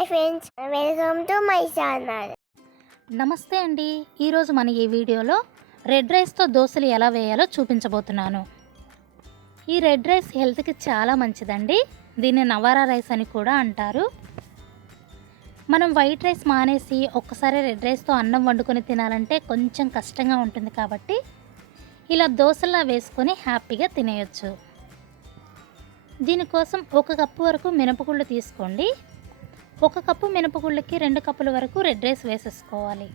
Hi friends, welcome to my channel. నమస్తే అండి. ఈరోజు మన ఈ వీడియోలో రెడ్ రైస్తో దోశలు ఎలా వేయాలో చూపించబోతున్నాను. ఈ రెడ్ రైస్ హెల్త్కి చాలా మంచిదండి. దీన్ని నవారా రైస్ అని కూడా అంటారు. మనం వైట్ రైస్ మానేసి ఒక్కసారి రెడ్ రైస్తో అన్నం వండుకొని తినాలంటే కొంచెం కష్టంగా ఉంటుంది కాబట్టి ఇలా దోశలా వేసుకొని హ్యాపీగా తినేయొచ్చు. దీనికోసం 1 కప్పు వరకు మినపగుళ్ళు తీసుకోండి. 1 కప్పు మినపగుళ్ళకి 2 కప్పుల వరకు రెడ్ రైస్ వేసేసుకోవాలి.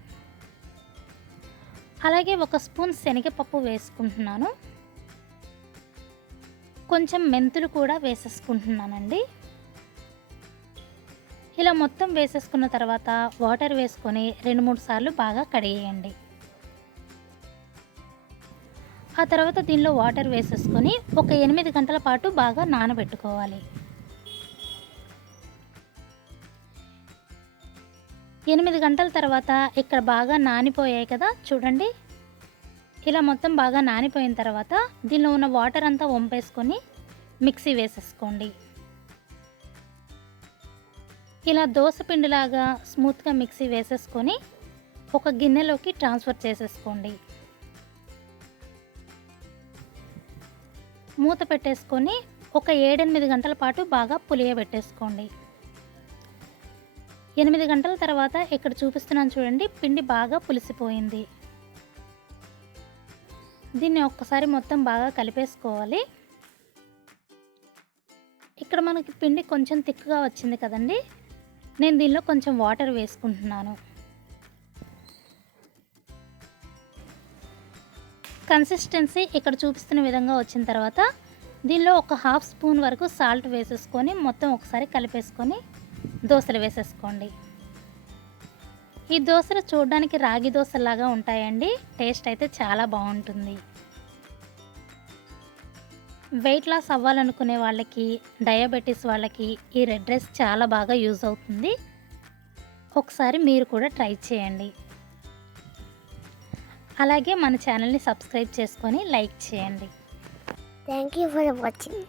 అలాగే 1 స్పూన్ శనగపప్పు వేసుకుంటున్నాను. కొంచెం మెంతులు కూడా వేసేసుకుంటున్నానండి. ఇలా మొత్తం వేసేసుకున్న తర్వాత వాటర్ వేసుకొని 2-3 సార్లు బాగా కడిగేయండి. ఆ తర్వాత దీనిలో వాటర్ వేసేసుకొని ఒక 8 గంటల పాటు బాగా నానబెట్టుకోవాలి. 8 గంటల తర్వాత ఇక్కడ బాగా నానిపోయాయి కదా, చూడండి. ఇలా మొత్తం బాగా నానిపోయిన తర్వాత దీనిలో ఉన్న వాటర్ అంతా వంపేసుకొని మిక్సీ వేసేసుకోండి. ఇలా దోశ పిండిలాగా స్మూత్గా మిక్సీ వేసేసుకొని ఒక గిన్నెలోకి ట్రాన్స్ఫర్ చేసేసుకోండి. మూత పెట్టేసుకొని ఒక 7-8 గంటల పాటు బాగా పులియబెట్టేసుకోండి. 8 గంటల తర్వాత ఇక్కడ చూపిస్తున్నాను చూడండి, పిండి బాగా పులిసిపోయింది. దీన్ని ఒక్కసారి మొత్తం బాగా కలిపేసుకోవాలి. ఇక్కడ మనకి పిండి కొంచెం థిక్గా వచ్చింది కదండి. నేను దీనిలో కొంచెం వాటర్ వేసుకుంటున్నాను. కన్సిస్టెన్సీ ఇక్కడ చూపిస్తున్న విధంగా వచ్చిన తర్వాత దీనిలో ఒక 1/2 స్పూన్ వరకు సాల్ట్ వేసేసుకొని మొత్తం ఒకసారి కలిపేసుకొని దోశలు వేసేసుకోండి. ఈ దోశలు చూడడానికి రాగి దోశలాగా ఉంటాయండి. టేస్ట్ అయితే చాలా బాగుంటుంది. వెయిట్ లాస్ అవ్వాలనుకునే వాళ్ళకి, డయాబెటీస్ వాళ్ళకి ఈ రెడ్ రైస్ చాలా బాగా యూజ్ అవుతుంది. ఒకసారి మీరు కూడా ట్రై చేయండి. అలాగే మన ఛానల్ని సబ్స్క్రైబ్ చేసుకొని లైక్ చేయండి. Thank you for watching.